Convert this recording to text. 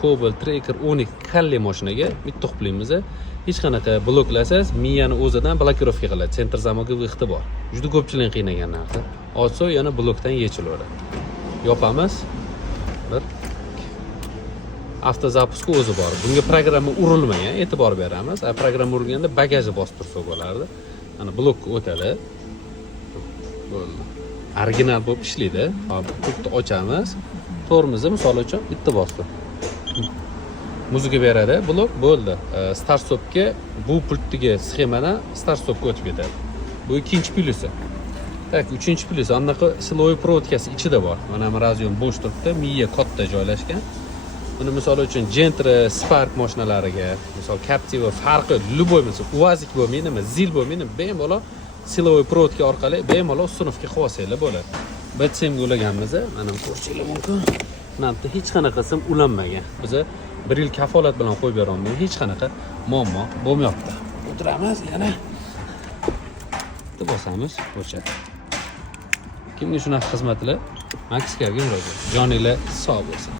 Cobalt Tracker 12 kalli mashinaga bitta quplaymiz. Hech qanaqa bloklasangiz, miyani o'zidan blokirovka qiladi. Sentr zamogi vixti bor. Juda ko'pchilik qiynagan narsa. Ochsa yana blokdan yechilaveradi. Yopamiz. Bir avtozapuski o'zi bor. Bunga programma urilmagan, e'tibor beramiz. Programma urilganda bagajni bosib tursa bo'lardi. Mana blokka o'tadi. Bo'ldi. Original bo'lib ishlaydi. Hop, pultni ochamiz. Tormozni misol uchun bitta bosdi. Muzika beradi, blok bo'ldi. Start stopga bu pultdagi sxemadan start stopga o'tib ketadi. Bu ikkinchi plyusi. Tak, uchinchi plyusi. Anaqa siloviy provodkasi ichida bor. Mana bu razion bo'sh turibdi, miya katta joylashgan. Buni misol uchun Gentra, Spark mashinalariga, misol Captiva farqi любой misol uvazik bo'lmaydimi, zil bo'lmaydimi, bemalol siloviy provodka orqali bemalol sinfga qilib olsanglar bo'ladi. BTSMga ulaganmiz, mana ko'rishinglar mumkin. Namda hech qanaqa sim ulanmagan. Biz 1 yil kafolat bilan qo'yib beramiz. Hech qanaqa muammo bo'lmayapti. O'tiramiz yana. Bitta bosamiz, o'chadi. Kimga shunaqa xizmatlar? Maxisga murojaat. Joninglar sog' bo'lsin.